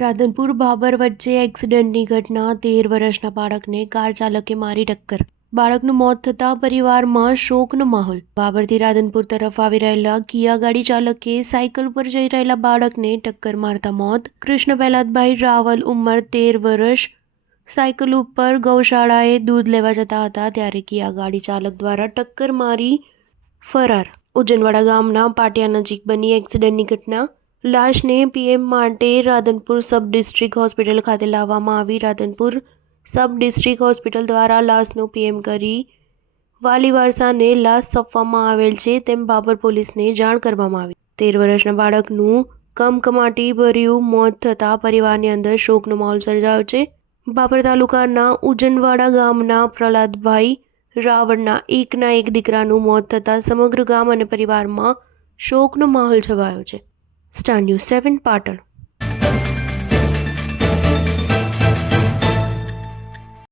રાધનપુર ભાબર વચ્ચે એક્સિડન્ટની ઘટના 13 વર્ષના બાળકને કાર ચાલકે મારી ટક્કર. બાળકનું મોત થતાં પરિવારમાં શોકનો માહોલ. ભાબરથી રાધનપુર તરફ આવી રહેલા કિયા ગાડી ચાલકે સાયકલ પર જઈ રહેલા બાળકને ટક્કર મારતા મોત. કૃષ્ણ પહેલાદભાઈ રાવલ, ઉંમર 13 વર્ષ, સાયકલ ઉપર ગૌશાળાએ દૂધ લેવા જતા હતા ત્યારે કિયા ગાડી ચાલક દ્વારા ટક્કર મારી ફરાર. ઉજનવાડા ગામના પાટિયા નજીક બની એક્સિડન્ટની ઘટના. લાશને પીએમ માટે રાધનપુર સબ ડિસ્ટ્રિક્ટ હોસ્પિટલ ખાતે લાવવામાં આવી. રાધનપુર સબ ડિસ્ટ્રિક્ટ હોસ્પિટલ દ્વારા લાશનું પીએમ કરી વાલી વારસાને લાશ સોંપવામાં આવેલ છે તેમ ભાબર પોલીસને જાણ કરવામાં આવી. 13 વર્ષના બાળકનું કમકમાટી ભર્યું મોત થતાં પરિવારની અંદર શોકનો માહોલ સર્જાયો છે. ભાબર તાલુકાના ઉજનવાડા ગામના પ્રહલાદભાઈ રાવળના એકના એક દીકરાનું મોત થતાં સમગ્ર ગામ અને પરિવારમાં શોકનો માહોલ છવાયો છે. Star news 7 Patan.